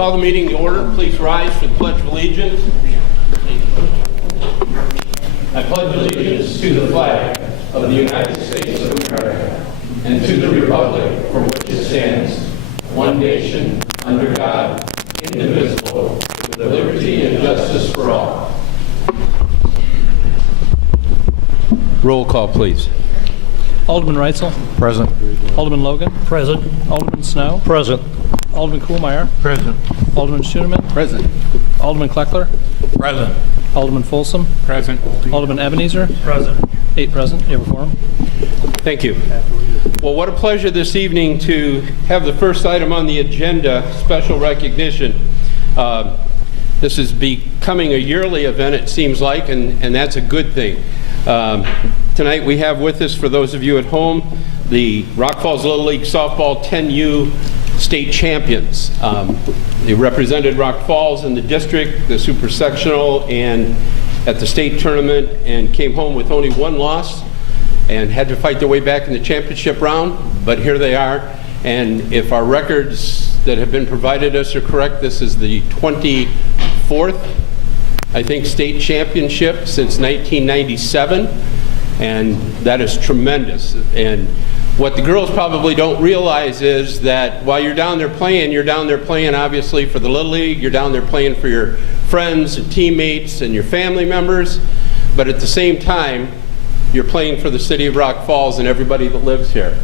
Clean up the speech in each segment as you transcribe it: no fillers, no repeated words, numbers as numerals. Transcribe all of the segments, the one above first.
Call the meeting to order. Please rise for the Pledge of Allegiance. I pledge allegiance to the flag of the United States of America and to the republic for which it stands, one nation, under God, indivisible, with liberty and justice for all. Roll call, please. Alderman Reitzel. Present. Alderman Logan. Present. Alderman Snow. Present. Alderman Kuhlmeier. Present. Alderman Schoenemann. Present. Alderman Kleckler. Present. Alderman Folsom. Present. Alderman Ebenezer. Present. 8 present. You have a quorum. Thank you. Well, what a pleasure this evening to have the first item on the agenda, special recognition. This is becoming a yearly event, it seems like, and that's a good thing. Tonight we have with us, for those of you at home, the Rock Falls Little League Softball 10U state champions. They represented Rock Falls in the district, the super sectional, and at the state tournament, and came home with only one loss and had to fight their way back in the championship round, but here they are. And if our records that have been provided us are correct, this is the 24th, I think, state championship since 1997, and that is tremendous. And what the girls probably don't realize is that while you're down there playing obviously for the Little League, you're down there playing for your friends and teammates and your family members, but at the same time, you're playing for the city of Rock Falls and everybody that lives here.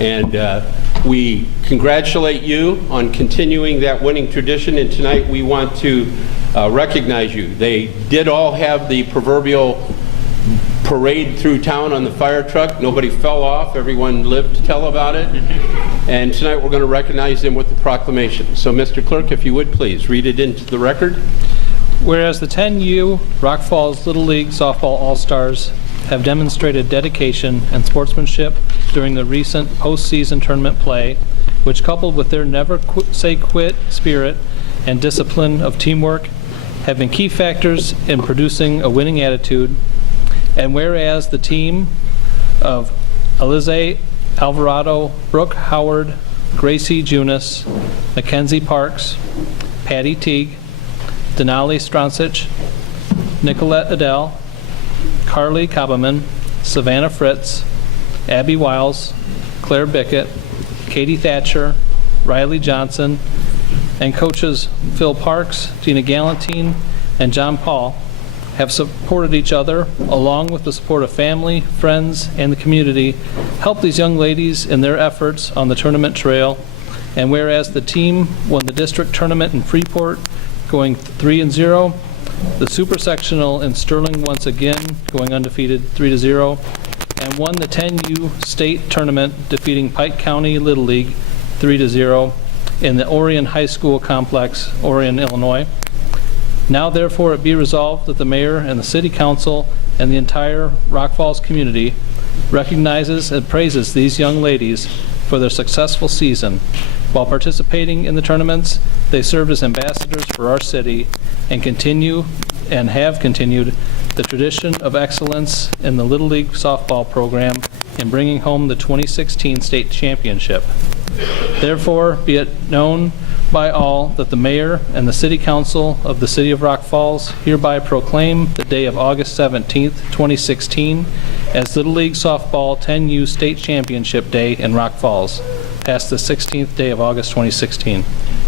And we congratulate you on continuing that winning tradition, and tonight we want to recognize you. They did all have the proverbial parade through town on the fire truck. Nobody fell off. Everyone lived to tell about it. And tonight we're going to recognize them with the proclamation. So, Mr. Clerk, if you would please read it into the record. Whereas the 10U Rock Falls Little League Softball All-Stars have demonstrated dedication and sportsmanship during the recent postseason tournament play, which, coupled with their never-say-quit spirit and discipline of teamwork, have been key factors in producing a winning attitude. And whereas the team of Alize Alvarado, Brooke Howard, Gracie Junis, Mackenzie Parks, Patty Teague, Denali Strancic, Nicolette Adele, Carly Kabaman, Savannah Fritz, Abby Wiles, Claire Bickett, Katie Thatcher, Riley Johnson, and coaches Phil Parks, Gina Galantine, and John Paul have supported each other, along with the support of family, friends, and the community, help these young ladies in their efforts on the tournament trail. And whereas the team won the district tournament in Freeport, going 3-0, the super sectional in Sterling once again going undefeated 3-0, and won the 10U state tournament, defeating Pike County Little League 3-0 in the Orion High School complex, Orion, Illinois. Now therefore it be resolved that the mayor and the city council and the entire Rock Falls community recognizes and praises these young ladies for their successful season. While participating in the tournaments, they served as ambassadors for our city and continue and have continued the tradition of excellence in the Little League softball program in bringing home the 2016 state championship. Therefore, be it known by all that the mayor and the city council of the city of Rock Falls hereby proclaim the day of August 17th, 2016 as Little League Softball 10U State Championship Day in Rock Falls, past the 16th day of August 2016.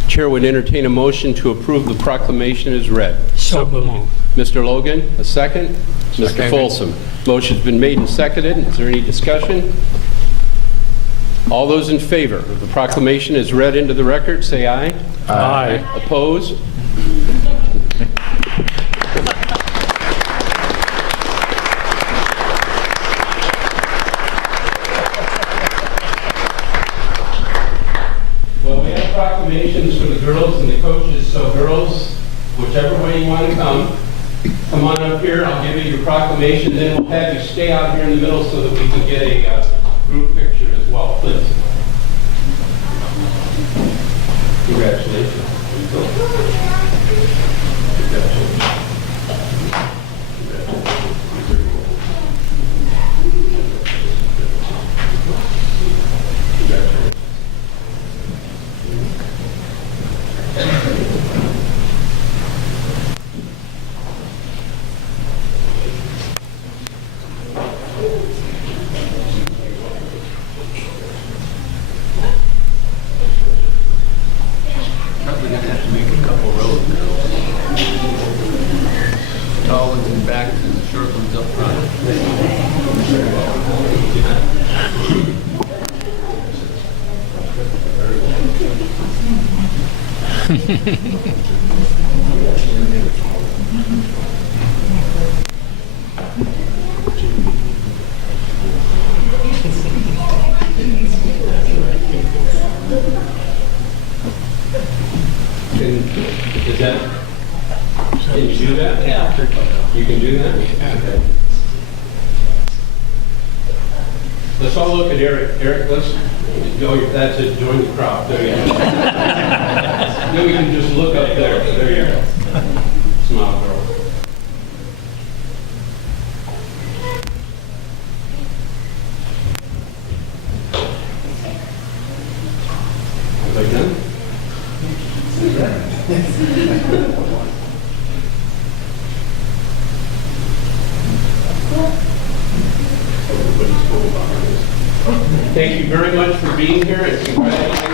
Chair would entertain a motion to approve the proclamation as read. So moved. Mr. Logan, a second. Mr. Folsom. Motion's been made and seconded. Is there any discussion? All those in favor of the proclamation as read into the record, say aye. Aye. Opposed? Well, we have proclamations for the girls and the coaches, so girls, whichever way you want to come on up here. I'll give you your proclamation, then we'll have you stay out here in the middle so that we can get a group picture as well, please. Congratulations. Congratulations. Short ones up front. Is that, can you do that? Yeah. You can do that? Okay. Let's all look at Eric. Eric, let's go, that's it, join the crowd. There you go. Then we can just look up there. There you go. Smile, girl. Like that? Thank you very much for being here and congratulations.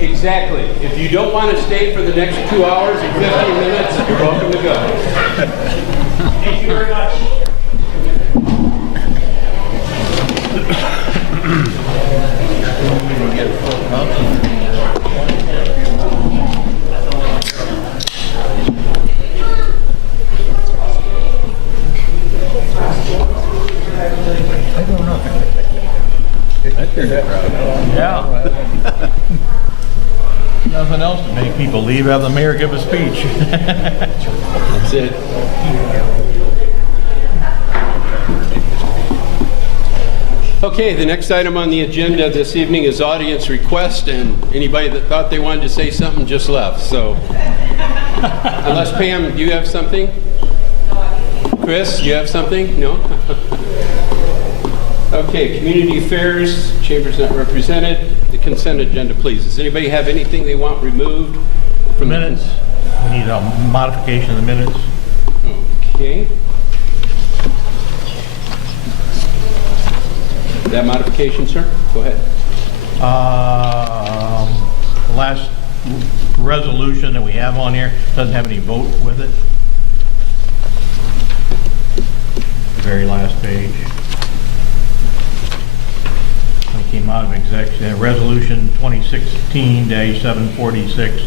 Exactly. If you don't want to stay for the next 2 hours and 15 minutes, you're welcome to go. Thank you very much. Yeah. Nothing else to make people leave, have the mayor give a speech. That's it. Okay, the next item on the agenda this evening is audience request, and anybody that thought they wanted to say something just left, so. Unless Pam, do you have something? Chris, you have something? No? Okay, community affairs, chamber's not represented. The consent agenda, please. Does anybody have anything they want removed from the Minutes. We need a modification of the minutes. Okay. That modification, sir? Go ahead. The last resolution that we have on here doesn't have any vote with it. The very last page. We came out of executive, resolution 2016-746,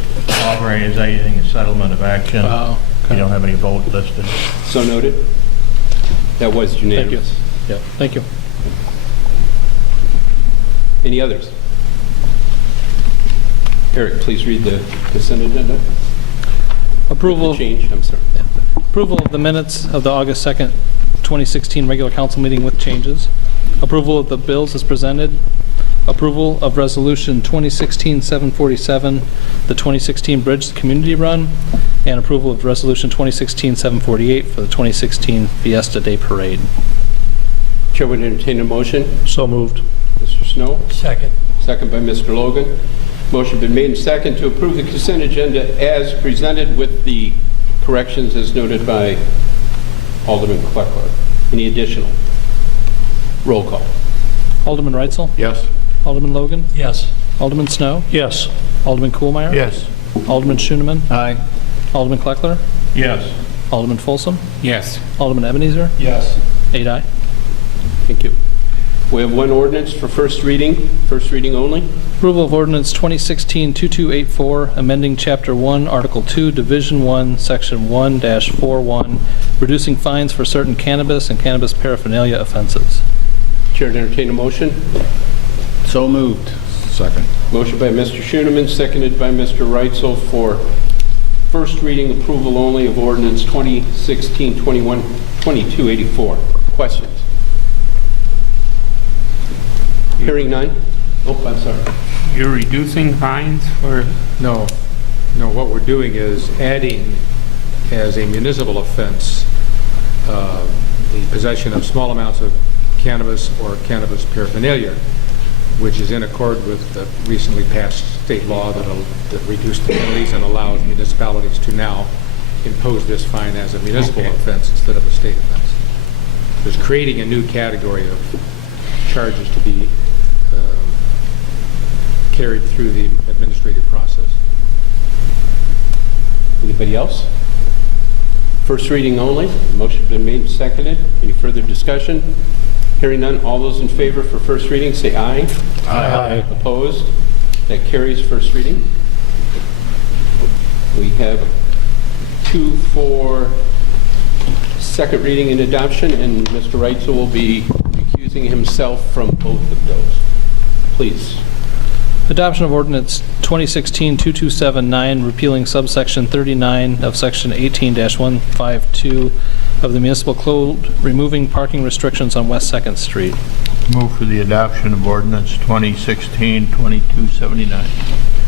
authorizing a settlement of action. Oh, okay. We don't have any vote listed. So noted. That was unanimous. Yeah, thank you. Any others? Eric, please read the consent agenda. Approval. The change, I'm sorry. Approval of the minutes of the August 2nd, 2016 regular council meeting with changes. Approval of the bills as presented. Approval of resolution 2016-747, the 2016 Bridge Community Run, and approval of resolution 2016-748 for the 2016 Fiesta Day Parade. Chair would entertain a motion. So moved. Mr. Snow, Second. second by Mr. Logan. Motion been made and second to approve the consent agenda as presented with the corrections as noted by Alderman Kleckler. Any additional? Roll call. Alderman Reitzel? Yes. Alderman Logan? Yes. Alderman Snow? Yes. Alderman Kuhlmeier? Yes. Alderman Schooneman? Aye. Alderman Kleckler? Yes. Alderman Folsom? Yes. Alderman Ebenezer? Yes. 8 aye. Thank you. We have one ordinance for first reading only. Approval of ordinance 2016-2284, amending Chapter 1, Article 2, Division 1, Section 1-41, reducing fines for certain cannabis and cannabis paraphernalia offenses. Chair to entertain a motion. So moved. Second. Motion by Mr. Schooneman, seconded by Mr. Reitzel for first reading approval only of ordinance 2016-2284. Questions? Hearing none? Oh, I'm sorry. You're reducing fines for? No, what we're doing is adding as a municipal offense the possession of small amounts of cannabis or cannabis paraphernalia, which is in accord with the recently passed state law that reduced the penalties and allows municipalities to now impose this fine as a municipal offense instead of a state offense. There's creating a new category of charges to be carried through the administrative process. Anybody else? First reading only. Motion's been made and seconded. Any further discussion? Hearing none, all those in favor for first reading, say aye. Aye. Opposed? That carries first reading. We have 2 for second reading and adoption, and Mr. Reitzel will be recusing himself from both of those. Please. Adoption of ordinance 2016-2279, repealing subsection 39 of section 18-152 of the municipal code, removing parking restrictions on West 2nd Street. Move for the adoption of ordinance 2016-2279.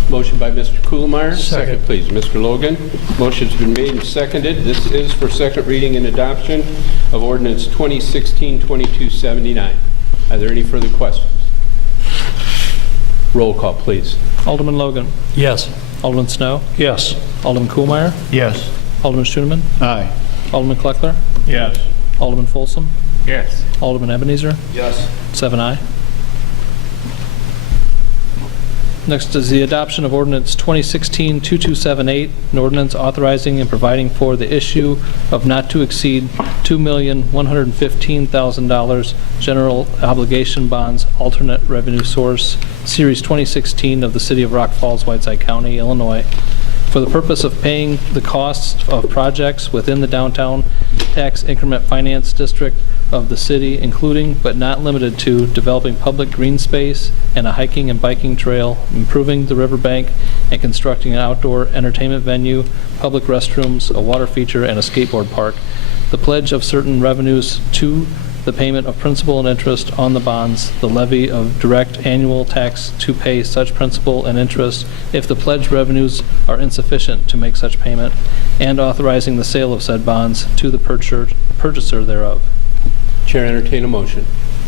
Motion by Mr. Kuhlmeyer. Second, please. Mr. Logan. Motion's been made and seconded. This is for second reading and adoption of ordinance 2016-2279. Are there any further questions? Roll call, please. Alderman Logan. Yes. Alderman Snow. Yes. Alderman Kuhlmeyer. Yes. Alderman Schoeneman. Aye. Alderman Kleckler. Yes. Alderman Folsom. yes, Alderman Ebenezer. Yes. 7 aye. Next is the adoption of ordinance 2016-2278, an ordinance authorizing and providing for the issue of not to exceed $2,115,000 general obligation bonds, alternate revenue source, Series 2016 of the City of Rock Falls, Whiteside County, Illinois, for the purpose of paying the costs of projects within the downtown tax increment finance district of the city, including but not limited to developing public green space and a hiking and biking trail, improving the riverbank, and constructing an outdoor entertainment venue, public restrooms, a water feature, and a skateboard park. The pledge of certain revenues to the payment of principal and interest on the bonds, the levy of direct annual tax to pay such principal and interest if the pledged revenues are insufficient to make such payment, and authorizing the sale of said bonds to the purchaser thereof. Chair, entertain a motion.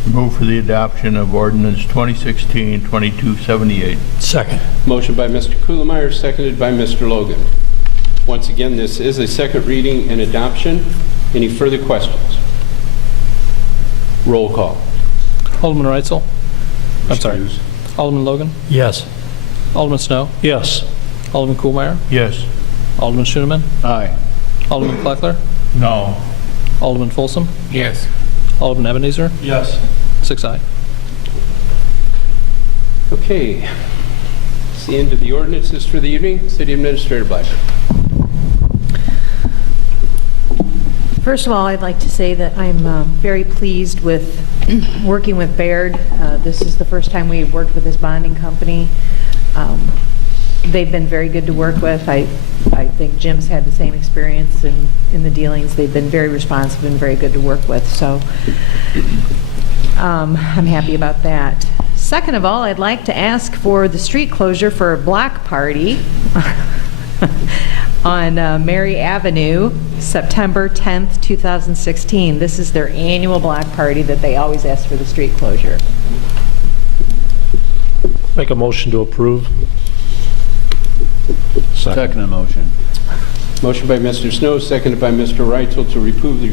Move for the adoption of ordinance 2016-2278. Second. Motion by Mr. Kuhlmeyer, seconded by Mr. Logan. Once again, this is a second reading and adoption. Any further questions? Roll call. Alderman Reitzel. I'm sorry. Alderman Logan. Yes. Alderman Snow. Yes. Alderman Kuhlmeyer. Yes. Alderman Schoeneman. Aye. Alderman Kleckler. No. Alderman Folsom. yes. Alderman Ebenezer. Yes. 6 aye. Okay. It's the end of the ordinances for the evening. City Administrator Blaser. First of all, I'd like to say that I'm very pleased with working with Baird. This is the first time we've worked with this bonding company. They've been very good to work with. I think Jim's had the same experience in the dealings. They've been very responsive and very good to work with, so I'm happy about that. Second of all, I'd like to ask for the street closure for a block party on Mary Avenue, September 10th, 2016. This is their annual block party that they always ask for the street closure. Make a motion to approve. Second motion. Motion by Mr. Snow, seconded by Mr. Reitzel to approve the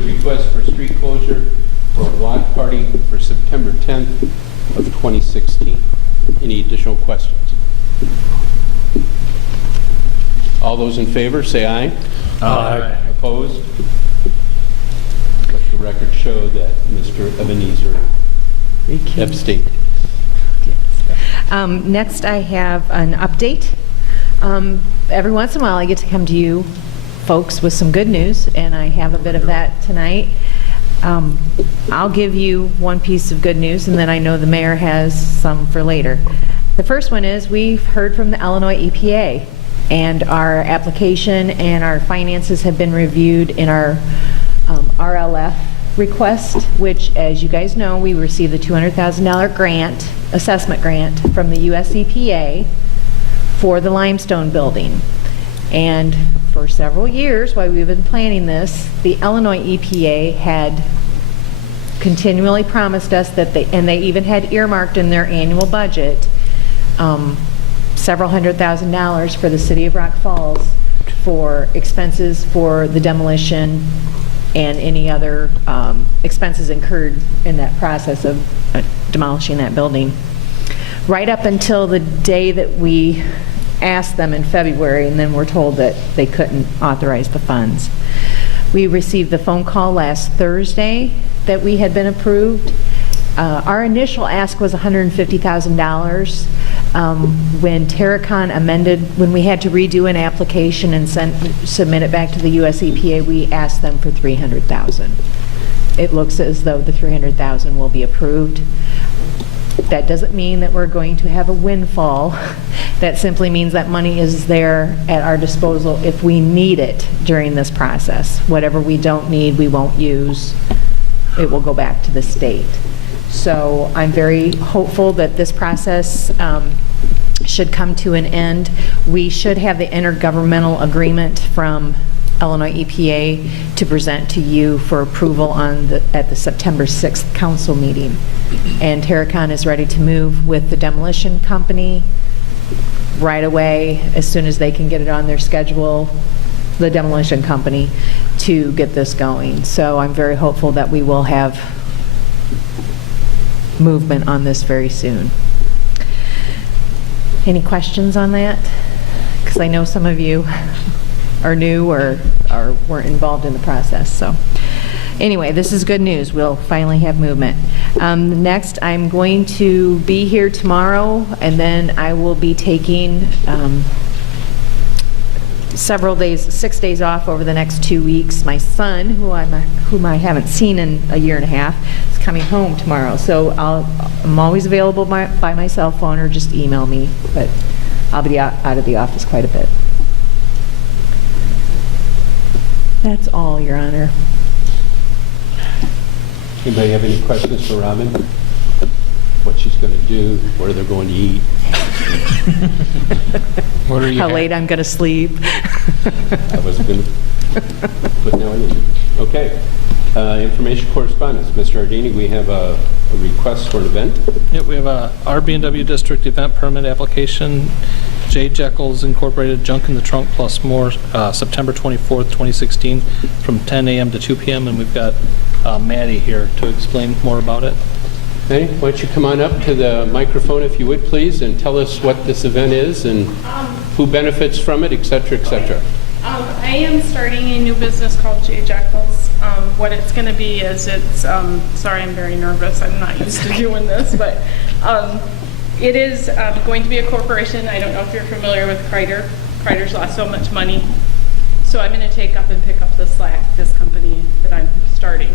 request for street closure for a block party for September 10th of 2016. Any additional questions? All those in favor, say aye. Aye. Opposed? Let the record show that Mr. Ebenezer abstained. Next, I have an update. Every once in a while, I get to come to you folks with some good news, and I have a bit of that tonight. I'll give you one piece of good news, and then I know the mayor has some for later. The first one is we've heard from the Illinois EPA, and our application and our finances have been reviewed in our RLF request, which, as you guys know, we received a $200,000 grant, assessment grant from the US EPA for the limestone building. And for several years, while we've been planning this, the Illinois EPA had continually promised us that and they even had earmarked in their annual budget several $100,000 for the city of Rock Falls for expenses for the demolition and any other expenses incurred in that process of demolishing that building. Right up until the day that we asked them in February, and then we're told that they couldn't authorize the funds. We received the phone call last Thursday that we had been approved. Our initial ask was $150,000. When Terracon amended, when we had to redo an application and submit it back to the US EPA, we asked them for $300,000. It looks as though the $300,000 will be approved. That doesn't mean that we're going to have a windfall. That simply means that money is there at our disposal if we need it during this process. Whatever we don't need, we won't use. It will go back to the state. So I'm very hopeful that this process should come to an end. We should have the intergovernmental agreement from Illinois EPA to present to you for approval at the September 6th council meeting. And Terracon is ready to move with the demolition company right away as soon as they can get it on their schedule, the demolition company, to get this going. So I'm very hopeful that we will have movement on this very soon. Any questions on that? Because I know some of you are new or weren't involved in the process. So anyway, this is good news. We'll finally have movement. Next, I'm going to be here tomorrow, and then I will be taking several days, 6 days off over the next 2 weeks. My son, whom I haven't seen in a year and a half, is coming home tomorrow. So I'm always available by my cell phone or just email me, but I'll be out of the office quite a bit. That's all, Your Honor. Anybody have any questions for Robin? What she's going to do, where they're going to eat? What are you How late I'm going to sleep. I wasn't going to put that one in. Okay. Information correspondence. Mr. Ardini, we have a request for an event. Yep, we have a RB&W District event permit application, J. Jekyll's Incorporated Junk in the Trunk Plus More, September 24th, 2016, from 10 a.m. to 2 p.m., and we've got Maddie here to explain more about it. Hey, why don't you come on up to the microphone, if you would, please, and tell us what this event is and who benefits from it, et cetera, et cetera. I am starting a new business called J. Jekyll's. What it's going to be is sorry, I'm very nervous. I'm not used to doing this, but it is going to be a corporation. I don't know if you're familiar with Kreider. Kreider's lost so much money. So I'm going to take up and pick up the slack, this company that I'm starting.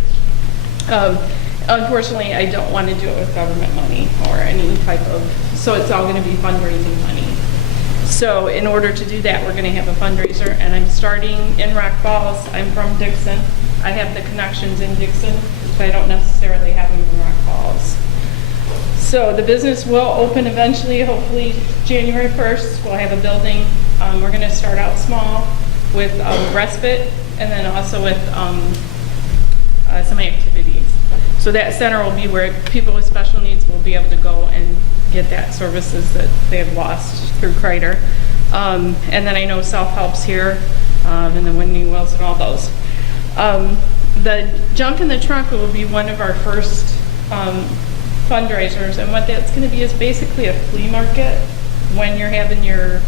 Unfortunately, I don't want to do it with government money or any type of, so it's all going to be fundraising money. So in order to do that, we're going to have a fundraiser, and I'm starting in Rock Falls. I'm from Dixon. I have the connections in Dixon, but I don't necessarily have them in Rock Falls. So the business will open eventually, hopefully January 1st. We'll have a building. We're going to start out small with respite, and then also with some activities. So that center will be where people with special needs will be able to go and get that services that they have lost through Kreider. And then I know Self-Help's here, and the Winning Wells and all those. The Junk in the Trunk will be one of our first fundraisers, and what that's going to be is basically a flea market when you're having your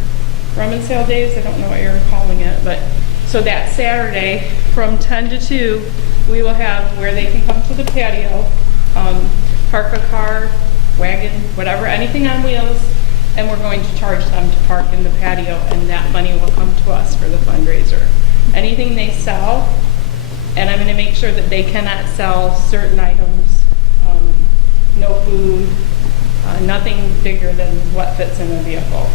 rummage sale days. I don't know what you're calling it, but so that Saturday from 10 to 2, we will have where they can come to the patio, park a car, wagon, whatever, anything on wheels, and we're going to charge them to park in the patio, and that money will come to us for the fundraiser. Anything they sell, and I'm going to make sure that they cannot sell certain items, no food, nothing bigger than what fits in the vehicle.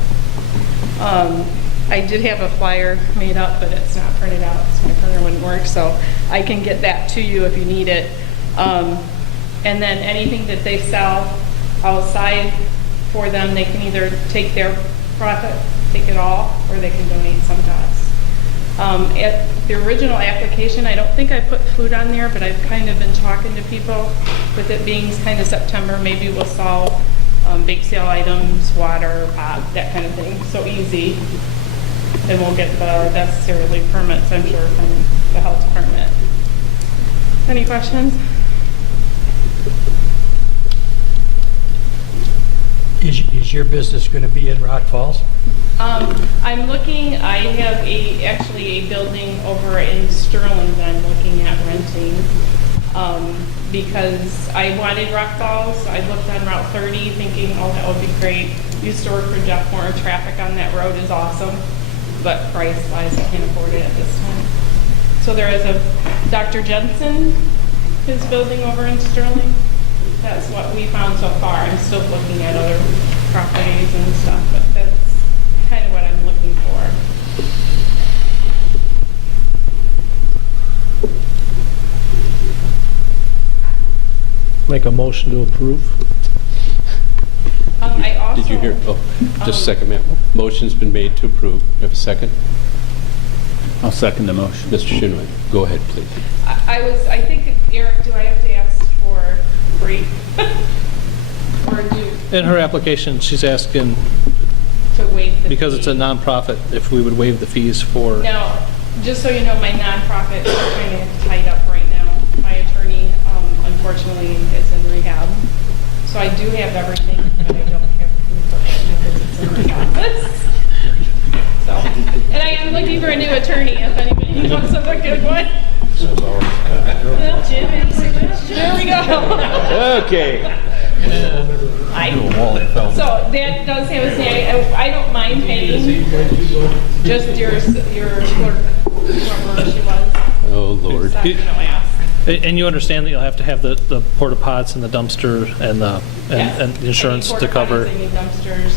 I did have a flyer made up, but it's not printed out, so my printer wouldn't work, so I can get that to you if you need it. And then anything that they sell outside for them, they can either take their profit, take it all, or they can donate some to us. the original application, I don't think I put food on there, but I've kind of been talking to people. With it being kind of September, maybe we'll sell bake sale items, water, pop, that kind of thing. So easy. And we'll get the necessarily permits, I'm sure, from the health department. Any questions? Is your business going to be in Rock Falls? I'm looking, I have actually a building over in Sterling that I'm looking at renting. Because I wanted Rock Falls. I looked on Route 30 thinking, oh, that would be great. Used to work for Jeff Moore. Traffic on that road is awesome. But price-wise, I can't afford it at this time. So there is a Dr. Jensen, his building over in Sterling. That's what we found so far. I'm still looking at other properties and stuff, but that's kind of what I'm looking for. Make a motion to approve? I also... Did you hear? Oh, just a second, ma'am. Motion's been made to approve. You have a second? I'll second the motion. Mr. Schoenway, go ahead, please. I think, Eric, do I have to ask for free? Or do, In her application, she's asking, to waive the because fee? it's a nonprofit, if we would waive the fees for... Now, just so you know, my nonprofit is kind of tied up right now. My attorney, unfortunately, is in rehab. So I do have everything, but I don't have proof of it because it's in my office. So, and I am looking for a new attorney if anybody wants a good one. Well, Jim, any suggestions? There we go. Okay. So that does have a say. I don't mind paying just your clerk, whoever she was. Oh, Lord. So, ask. And you understand that you'll have to have the porta pots and the dumpster and the Yes. and the insurance I need to cover. porta potties, I need dumpsters.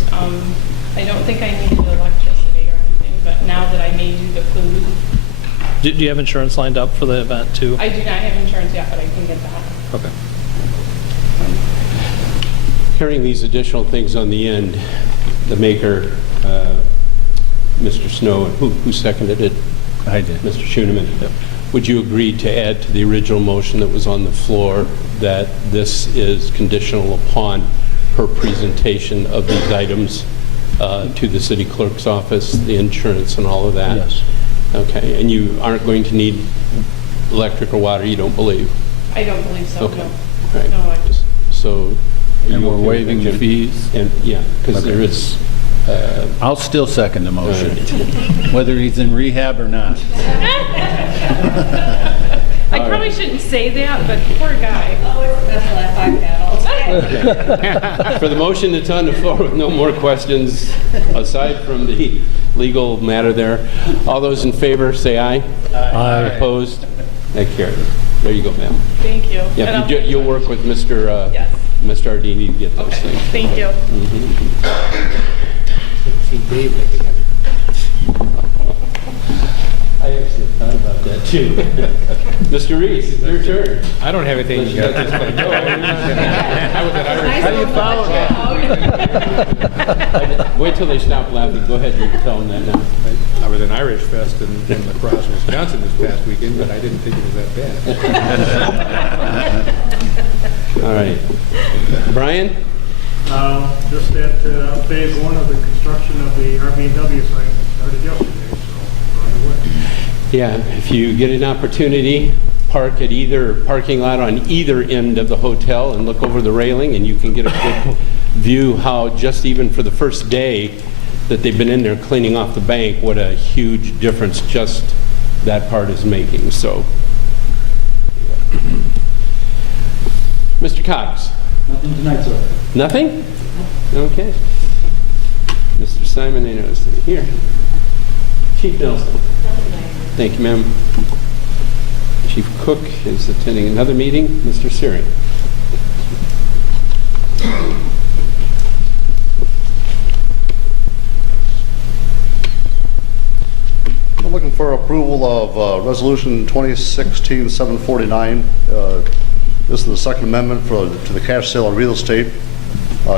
I don't think I need the electricity or anything, but now that I may do the food, Do you have insurance lined up for the event too? I do not have insurance yet, but I can get that. Okay. Hearing these additional things on the end, the maker, Mr. Snow, and who seconded it? I did. Mr. Schoeneman. Would you agree to add to the original motion that was on the floor that this is conditional upon her presentation of these items to the city clerk's office, the insurance and all of that? Yes. Okay, and you aren't going to need electric or water, you don't believe? I don't believe so, Okay. no. All right. No electricity. So... And you we're okay with waiving that, the Jim? fees? And, yeah, because Okay. there is... I'll still second the motion, whether he's in rehab or not. I probably shouldn't say that, but poor guy. For the motion that's on the floor with no more questions, aside from the legal matter there, all those in favor say aye. Aye. Opposed? That carries. There you go, ma'am. Thank you. And Yeah, I'll- you'll work with Mr. Yes. Mr. Ardini to get those Okay, things. thank you. I actually thought about that too. Mr. Reese, your turn. I don't have anything. Unless you got this one. No, I was at Irish. How do you follow that? Wait till they stop laughing. Go ahead, you can tell them that now. I was in Irish Fest in La Crosse, Wisconsin this past weekend, but I didn't think it was that bad. All right. Brian? Just at phase one of the construction of the Airbnb site started yesterday, so right away. Yeah, if you get an opportunity, park at either parking lot on either end of the hotel and look over the railing, and you can get a good view how just even for the first day that they've been in there cleaning off the bank, what a huge difference just that part is making. So, Mr. Cox? Nothing tonight, sir. Nothing? Okay. Mr. Simon, I noticed it here. Chief Nelson? Thank you, ma'am. Chief Cook is attending another meeting. Mr. Searing? I'm looking for approval of Resolution 2016-749. This is the second amendment to the cash sale of real estate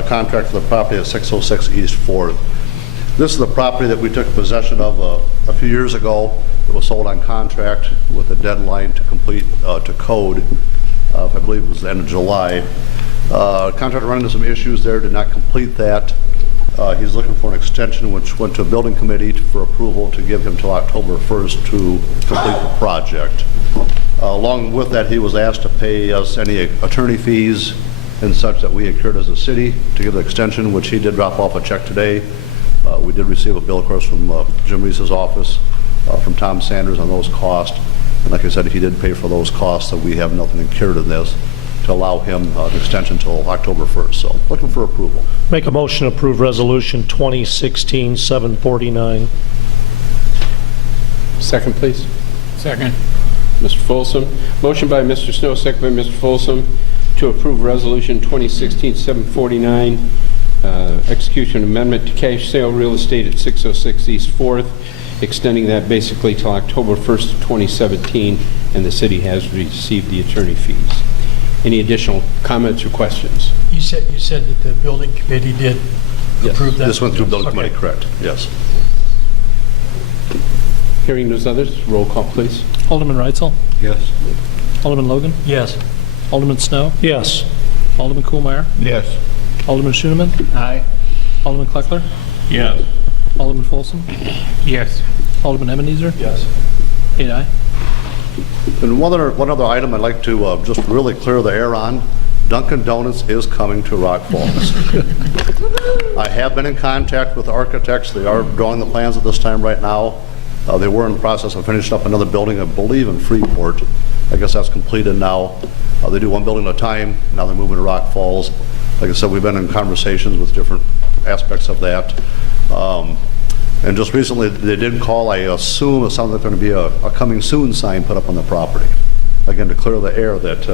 contract for the property at 606 East 4th. This is the property that we took possession of a few years ago. It was sold on contract with a deadline to complete, to code, I believe it was the end of July. Contractor ran into some issues there, did not complete that. He's looking for an extension, which went to a building committee for approval to give him till October 1st to complete the project. Along with that, he was asked to pay us any attorney fees and such that we incurred as a city to give the extension, which he did drop off a check today. We did receive a bill, of course, from Jim Reese's office, from Tom Sanders on those costs. And like I said, he did pay for those costs, so we have nothing incurred in this to allow him an extension until October 1st. So looking for approval. Make a motion to approve Resolution 2016-749. Second, please. Second. Mr. Folsom. Motion by Mr. Snow, second by Mr. Folsom, to approve Resolution 2016-749, execution amendment to cash sale real estate at 606 East 4th, extending that basically till October 1st of 2017, and the city has received the attorney fees. Any additional comments or questions? You said that the building committee did approve that? This went through building Okay. committee, correct? Yes. Hearing those others, roll call, please. Alderman Reitzel? Yes. Alderman Logan? Yes. Alderman Snow? Yes. Alderman Kuhlmeier? Yes. Alderman Schooneman? Aye. Alderman Kleckler? Yes. Alderman Folsom? Yes. Alderman Ebenezer? Yes. 8 aye. And one other item I'd like to just really clear the air on. Dunkin' Donuts is coming to Rock Falls. I have been in contact with architects. They are drawing the plans at this time right now. They were in the process of finishing up another building, I believe, in Freeport. I guess that's completed now. They do one building at a time. Now they're moving to Rock Falls. Like I said, we've been in conversations with different aspects of that. And just recently, they did call. I assume it sounds like there's going to be a coming soon sign put up on the property. Again, to clear the air that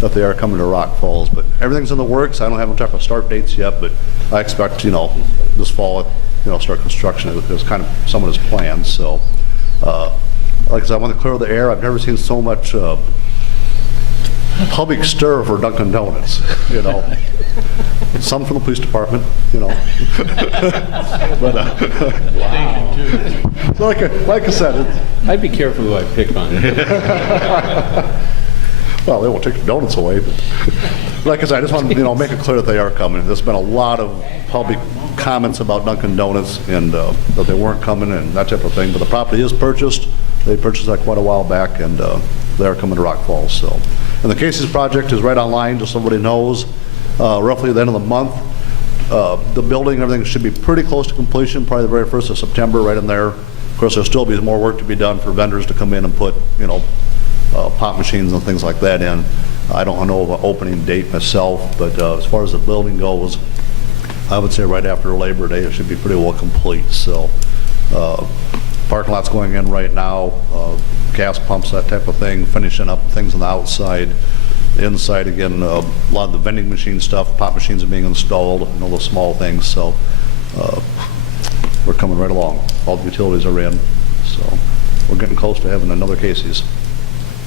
that they are coming to Rock Falls. But everything's in the works. I don't have any type of start dates yet, but I expect, this fall, start construction. It's kind of some of his plans. So, like I said, I want to clear the air. I've never seen so much public stir for Dunkin' Donuts, Some from the police department, But, so like I said, I'd be careful who I pick on. well, they won't take the donuts away, but like I said, I just want to, make it clear that they are coming. There's been a lot of public comments about Dunkin' Donuts and that they weren't coming and that type of thing, but the property is purchased. They purchased that quite a while back, and they are coming to Rock Falls, so. And the Casey's project is right online, just so everybody knows. Roughly at the end of the month, the building, everything should be pretty close to completion, probably the very 1st of September, right in there. Of course, there'll still be more work to be done for vendors to come in and put, pop machines and things like that in. I don't know of an opening date myself, but as far as the building goes, I would say right after Labor Day, it should be pretty well complete. So, parking lot's going in right now, gas pumps, that type of thing, finishing up things on the outside. The inside, again, a lot of the vending machine stuff, pop machines are being installed, and all those small things. So, we're coming right along. All the utilities are in, so we're getting close to having another Casey's.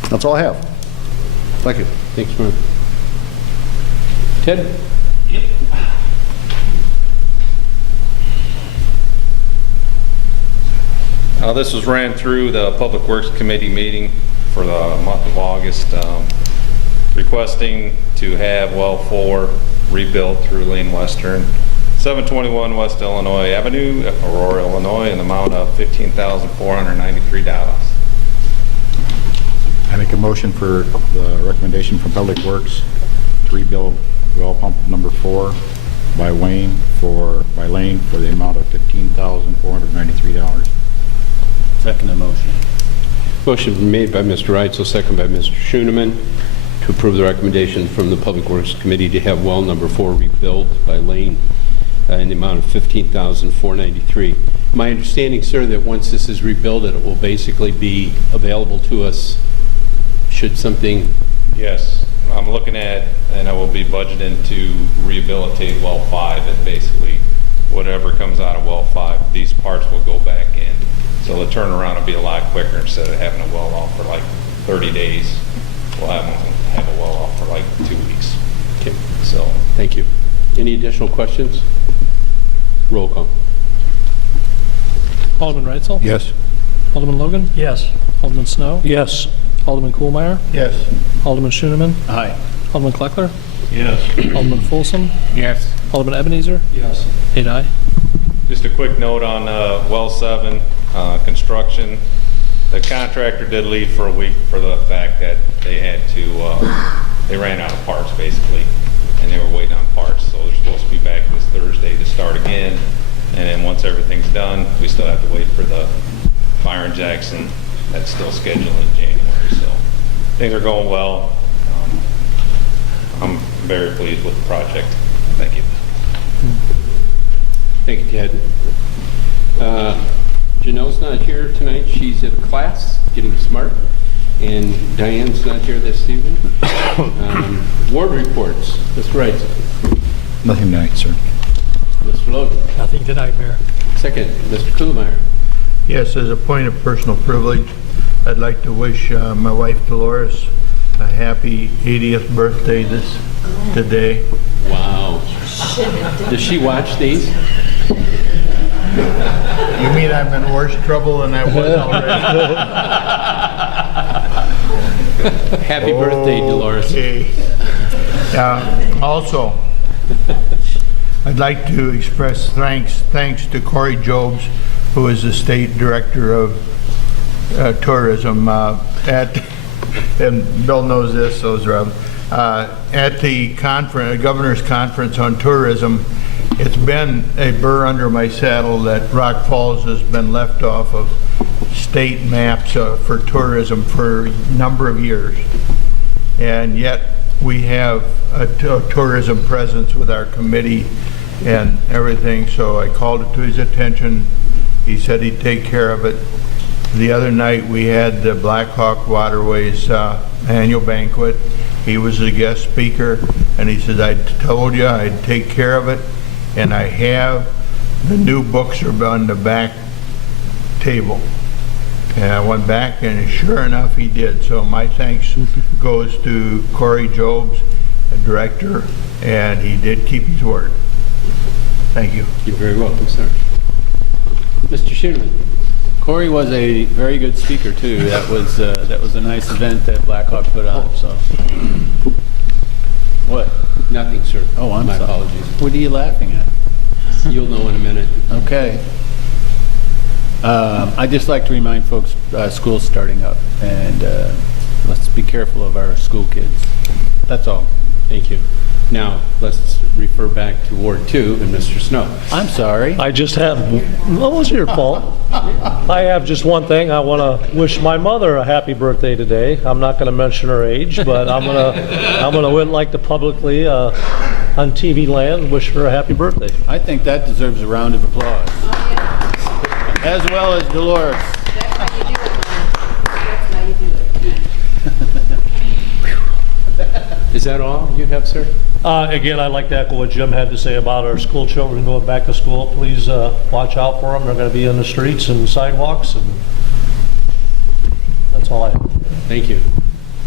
That's all I have. Thank you. Thanks, Mark. Ted? This was ran through the Public Works Committee meeting for the month of August, requesting to have well 4 rebuilt through Lane Western, 721 West Illinois Avenue, Aurora, Illinois, in the amount of $15,493. I make a motion for the recommendation from Public Works to rebuild well pump number 4 by Lane for the amount of $15,493. Second the motion. Motion made by Mr. Reitzel, second by Mr. Schooneman, to approve the recommendation from the Public Works Committee to have well number 4 rebuilt by Lane in the amount of $15,493. My understanding, sir, that once this is rebuilt, it will basically be available to us should something... Yes, I'm looking at, and I will be budgeting to rehabilitate well 5, and basically whatever comes out of well 5, these parts will go back in. So the turnaround will be a lot quicker. Instead of having a well off for like 30 days, we'll have a well off for like 2 weeks. Okay. So, thank you. Any additional questions? Roll call. Alderman Reitzel? Yes. Alderman Logan? Yes. Alderman Snow? Yes. Alderman Kohlmeyer? Yes. Alderman Schooneman? Aye. Alderman Kleckler? Yes. Alderman Folsom? Yes. Alderman Ebenezer? Yes. 8 aye. Just a quick note on well 7 construction. The contractor did leave for a week for the fact that they had to, they ran out of parts basically, and they were waiting on parts. So they're supposed to be back this Thursday to start again. And then once everything's done, we still have to wait for the fire in Jackson. That's still scheduled in January. So things are going well. I'm very pleased with the project. Thank you. Thank you, Ted. Janelle's not here tonight. She's at a class, getting smart. And Diane's not here this evening. Ward reports. Mr. Wright. Nothing tonight, sir. Mr. Logan. Nothing tonight, Mayor. Second, Mr. Kuhlmeyer. Yes, as a point of personal privilege, I'd like to wish my wife Dolores a happy 80th birthday today. Wow. Does she watch these? You mean I'm in worse trouble than I was already? Happy birthday, Dolores. Okay. Also, I'd like to express thanks to Corey Jobs, who is the State Director of Tourism and Bill knows this, so is Rob. At the Governor's Conference on Tourism, it's been a burr under my saddle that Rock Falls has been left off of state maps for tourism for a number of years. And yet we have a tourism presence with our committee and everything, so I called it to his attention. He said he'd take care of it. The other night we had the Black Hawk Waterways annual banquet. He was the guest speaker, and he said, I told you I'd take care of it, and I have. The new books are on the back table. And I went back, and sure enough, he did. So my thanks goes to Corey Jobs, the director, and he did keep his word. Thank you. You're very welcome, sir. Mr. Schooneman. Corey was a very good speaker too. That was a nice event that Blackhawk put on. So, what? Nothing, sir. Oh, I'm My sorry. apologies. What are you laughing at? You'll know in a minute. Okay. I'd just like to remind folks, school's starting up, and let's be careful of our school kids. That's all. Thank you. Now, let's refer back to Ward 2 and Mr. Snow. I'm sorry. I just have, what was your fault? I have just one thing. I want to wish my mother a happy birthday today. I'm not going to mention her age, but I'm going to like to publicly on TV land wish her a happy birthday. I think that deserves a round of applause. As well as Dolores. That's how you do it, Mom. That's how you do it. Is that all you have, sir? Again, I'd like to echo what Jim had to say about our school children going back to school. Please watch out for them. They're going to be in the streets and sidewalks, and that's all I have. Thank you.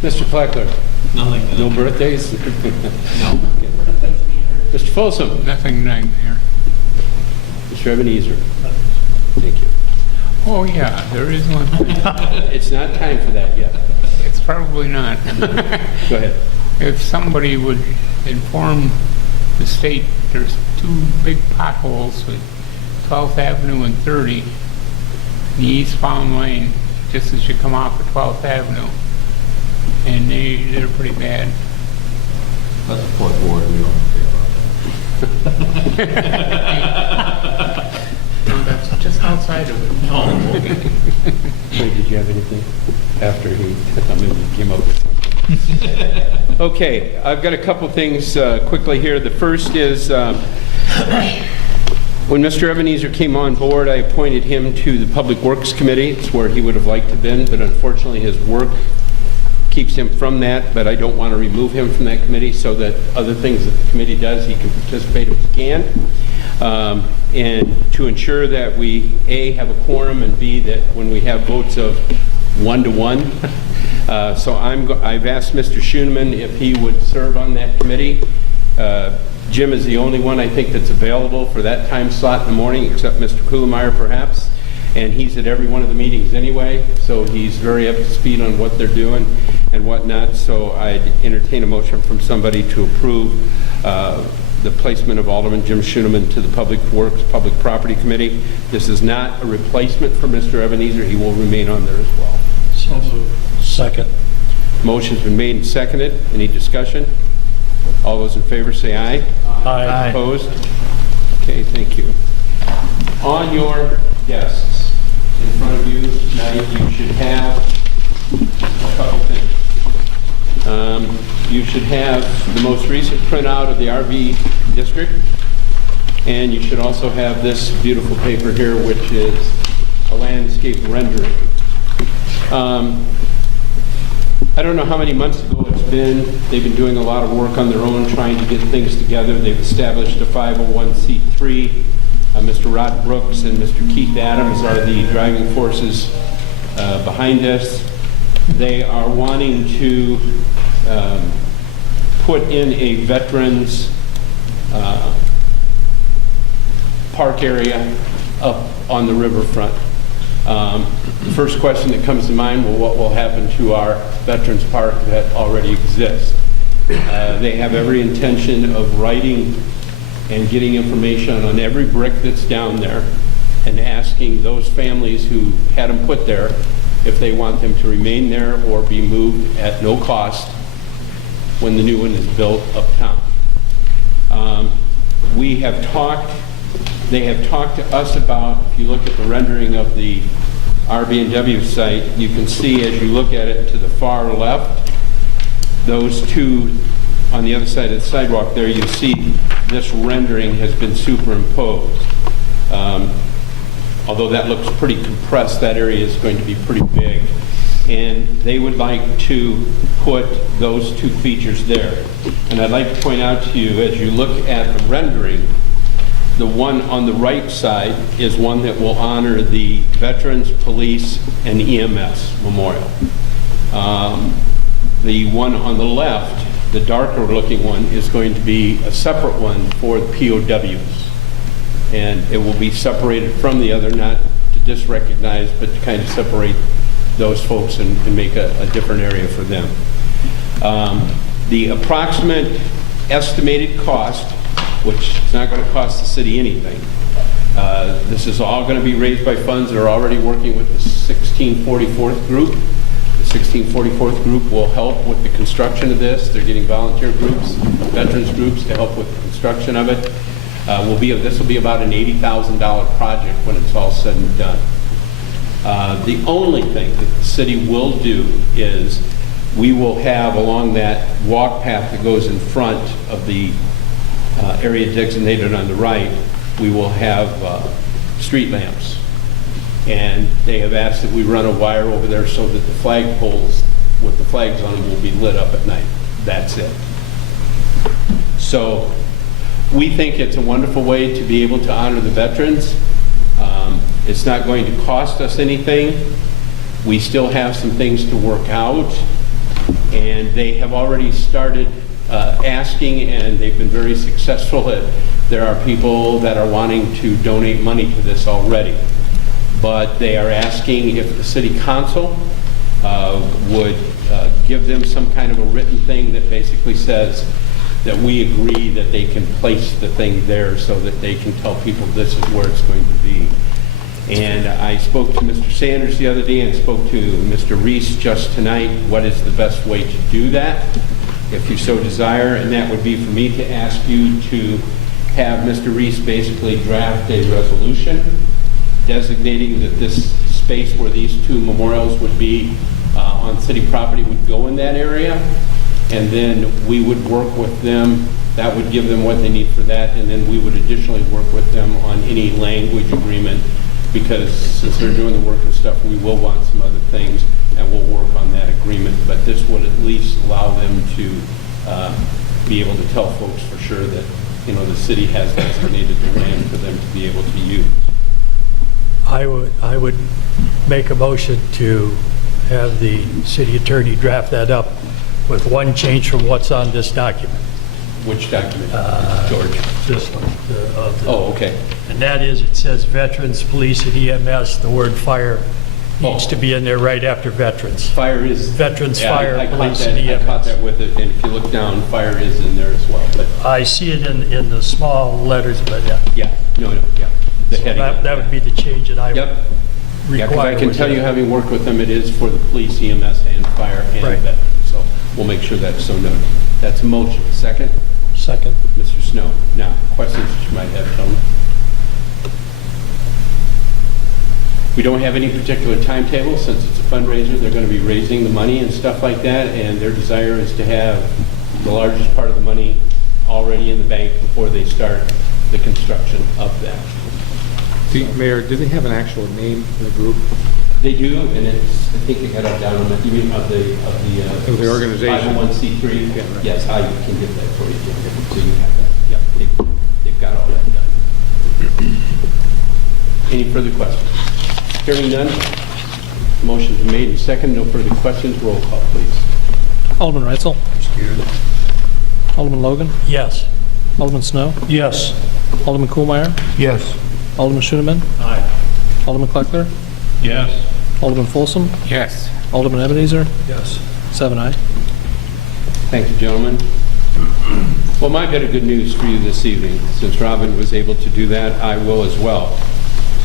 Mr. Kleckler? Nothing. No birthdays? No. Okay. Mr. Folsom? Nothing tonight, Mayor. Mr. Ebenezer? Thank you. Oh, yeah, there is one thing. It's not time for that yet. It's probably not. Go ahead. If somebody would inform the state, there's two big potholes with 12th Avenue and 30, the eastbound lane, just as you come off of 12th Avenue. And they're pretty bad. That's a fourth ward, we don't care about that. No, that's just outside of it. Oh, okay. Wait, did you have anything after he came up with something? Okay, I've got a couple things quickly here. The first is when Mr. Ebenezer came on board, I appointed him to the Public Works Committee. It's where he would have liked to have been, but unfortunately his work keeps him from that, but I don't want to remove him from that committee so that other things that the committee does, he can participate if he can. And to ensure that we, A, have a quorum, and B, that when we have votes of 1-to-1. So I've asked Mr. Schooneman if he would serve on that committee. Jim is the only one I think that's available for that time slot in the morning, except Mr. Kuhlmeyer perhaps. and he's at every one of the meetings anyway, so he's very up to speed on what they're doing and whatnot. So I'd entertain a motion from somebody to approve the placement of Alderman Jim Schoeneman to the Public Works Public Property Committee. This is not a replacement for Mr. Ebenezer. He will remain on there as well. So moved. Second. Motion's been made and seconded. Any discussion? All those in favor say aye. Aye. Opposed? Okay, thank you. On your desks in front of you tonight, you should have a couple things. You should have the most recent printout of the RV district, and you should also have this beautiful paper here, which is a landscape rendering. I don't know how many months ago it's been. They've been doing a lot of work on their own, trying to get things together. They've established a 501c3. Mr. Rod Brooks and Mr. Keith Adams are the driving forces behind this. They are wanting to put in a veterans park area up on the riverfront. The first question that comes to mind, well, what will happen to our Veterans Park that already exists? They have every intention of writing and getting information on every brick that's down there and asking those families who had them put there if they want them to remain there or be moved at no cost when the new one is built uptown. We have talked, they have talked to us about, if you look at the rendering of the RB&W site, you can see as you look at it to the far left, those two on the other side of the sidewalk there, you see this rendering has been superimposed. Although that looks pretty compressed, that area is going to be pretty big. And they would like to put those two features there. And I'd like to point out to you, as you look at the rendering, the one on the right side is one that will honor the Veterans, Police, and EMS Memorial. The one on the left, the darker looking one, is going to be a separate one for the POWs. And it will be separated from the other, not to disrecognize, but to kind of separate those folks and make a different area for them. The approximate estimated cost, which is not going to cost the city anything, this is all going to be raised by funds that are already working with the 1644th group. The 1644th group will help with the construction of this. They're getting volunteer groups, veterans groups to help with the construction of it. This will be about an $80,000 project when it's all said and done. The only thing that the city will do is we will have along that walk path that goes in front of the area designated on the right, we will have street lamps. And they have asked that we run a wire over there so that the flag poles with the flags on them will be lit up at night. That's it. So we think it's a wonderful way to be able to honor the veterans. It's not going to cost us anything. We still have some things to work out, and they have already started asking, and they've been very successful. There are people that are wanting to donate money to this already, but they are asking if the city council would give them some kind of a written thing that basically says that we agree that they can place the thing there so that they can tell people this is where it's going to be. And I spoke to Mr. Sanders the other day and spoke to Mr. Reese just tonight. What is the best way to do that, if you so desire? And that would be for me to ask you to have Mr. Reese basically draft a resolution designating that this space where these two memorials would be on city property would go in that area. And then we would work with them. That would give them what they need for that. And then we would additionally work with them on any language agreement, because since they're doing the work and stuff, we will want some other things, and we'll work on that agreement. But this would at least allow them to be able to tell folks for sure that, you know, the city has designated the land for them to be able to use. I would make a motion to have the city attorney draft that up with one change from what's on this document. Which document, George? This one. Oh, okay. And that is, it says veterans, police, and EMS. The word fire needs to be in there right after veterans. Fire is... Veterans, Yeah, fire, I caught police, that- and I caught EMS. that with it, and if you look down, fire is in there as well, but, I see it in the small letters, but yeah. yeah, no, yeah. The So heading. that would be the change that I would Yep. Yeah, because require. I can with tell you, that. having worked with them, it is for the police, EMS, and fire, and Right. veterans. So we'll make sure that's so noted. That's a motion. Second? Second. Mr. Snow. Now, questions that you might have, Tony? We don't have any particular timetable since it's a fundraiser. They're going to be raising the money and stuff like that, and their desire is to have the largest part of the money already in the bank before they start the construction of that. Mayor, do they have an actual name for the group? They do, and it's, I think they got it down on the, you mean of the organization. 501c3? Yeah, right. Yes, I can get that for you, Jim, so you have that. Yeah, they've got all that done. Any further questions? Hearing none, motion's made and second, no further questions, roll call, please. Alderman Reitzel? Alderman Logan? Yes. Alderman Snow? Yes. Alderman Kuhlmeyer? Yes. Alderman Schoeneman? Aye. Alderman Kleckler? Yes. Alderman Folsom? Yes. Alderman Ebenezer? Yes. 7 aye. Thank you, gentlemen. Well, my bit of good news for you this evening, since Robin was able to do that, I will as well.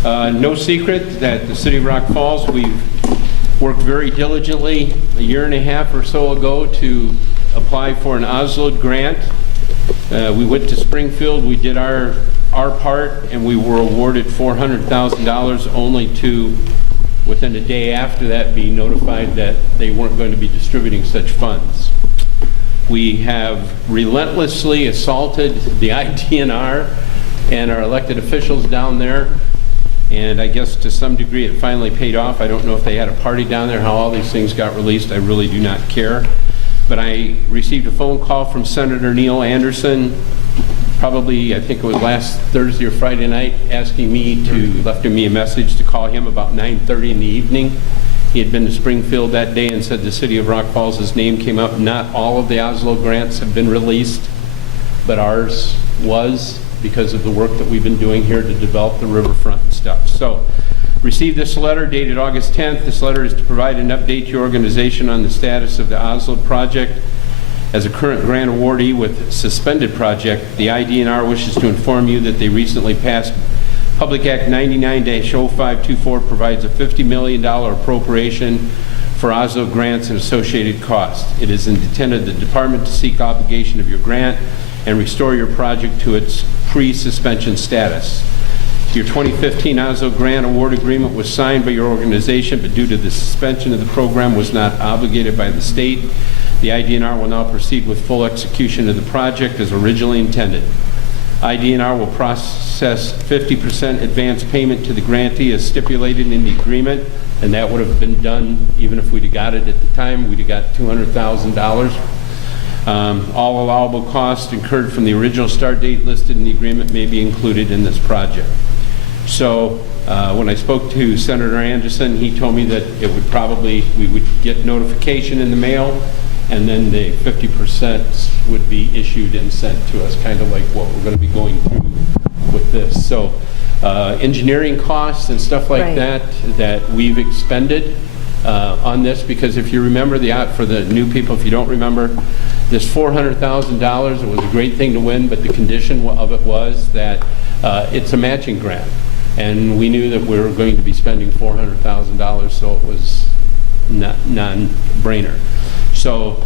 No secret that the City of Rock Falls, we've worked very diligently a year and a half or so ago to apply for an OSLOD grant. We went to Springfield, we did our part, and we were awarded $400,000, only to, within a day after that, be notified that they weren't going to be distributing such funds. We have relentlessly assaulted the IDNR and our elected officials down there, and I guess to some degree it finally paid off. I don't know if they had a party down there, how all these things got released. I really do not care. But I received a phone call from Senator Neil Anderson, probably, I think it was last Thursday or Friday night, asking me to, left me a message to call him about 9:30 in the evening. He had been to Springfield that day and said the City of Rock Falls' name came up. Not all of the Oslo grants have been released, but ours was, because of the work that we've been doing here to develop the riverfront and stuff. So, received this letter dated August 10th. This letter is to provide an update to your organization on the status of the Oslo project. As a current grant awardee with suspended project, the IDNR wishes to inform you that they recently passed Public Act 99-0524 provides a $50 million appropriation for Oslo grants and associated costs. It is intended the department to seek obligation of your grant and restore your project to its pre-suspension status. Your 2015 Oslo grant award agreement was signed by your organization, but due to the suspension of the program was not obligated by the state. The IDNR will now proceed with full execution of the project as originally intended. IDNR will process 50% advance payment to the grantee as stipulated in the agreement, and that would have been done even if we'd have got it at the time. We'd have got $200,000. All allowable costs incurred from the original start date listed in the agreement may be included in this project. So when I spoke to Senator Anderson, he told me that it would probably, we would get notification in the mail, and then the 50% would be issued and sent to us, kind of like what we're going to be going through with this. So engineering costs and stuff like that we've expended on this, because if you remember, for the new people, if you don't remember, this $400,000, it was a great thing to win, but the condition of it was that it's a matching grant. And we knew that we were going to be spending $400,000, so it was non-brainer. So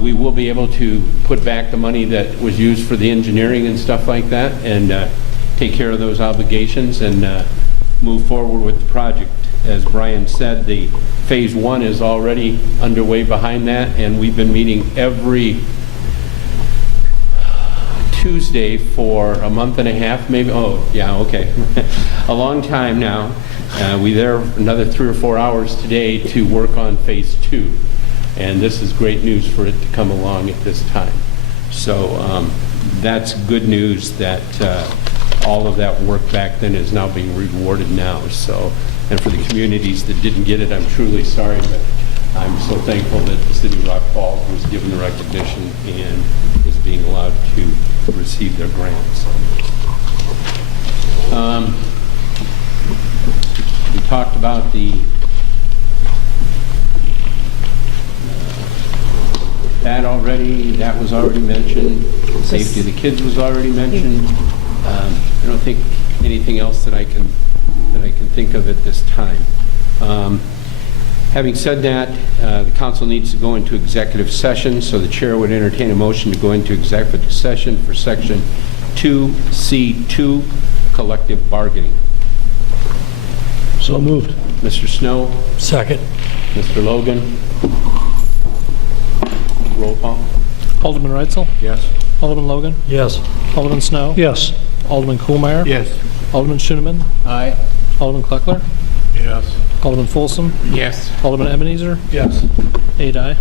we will be able to put back the money that was used for the engineering and stuff like that, and take care of those obligations and move forward with the project. As Brian said, the phase 1 is already underway behind that, and we've been meeting every Tuesday for a month and a half, maybe. Oh, yeah, okay. A long time now. We there another 3 or 4 hours today to work on phase 2. And this is great news for it to come along at this time. So that's good news that all of that work back then is now being rewarded now. So, and for the communities that didn't get it, I'm truly sorry, but I'm so thankful that the City of Rock Falls was given the recognition and is being allowed to receive their grants. We talked about the that already. That was already mentioned. Safety of the kids was already mentioned. I don't think anything else that I can think of at this time. Having said that, the council needs to go into executive session, so the chair would entertain a motion to go into executive session for Section 2C2, collective bargaining. So moved. Mr. Snow? Second. Mr. Logan? Roll call. Alderman Reitzel? Yes. Alderman Logan? Yes. Alderman Snow? Yes. Alderman Kuhlmeier? Yes. Alderman Schoeneman? Aye. Alderman Kleckler? Yes. Alderman Folsom? Yes. Alderman Ebenezer? Yes. 8 aye.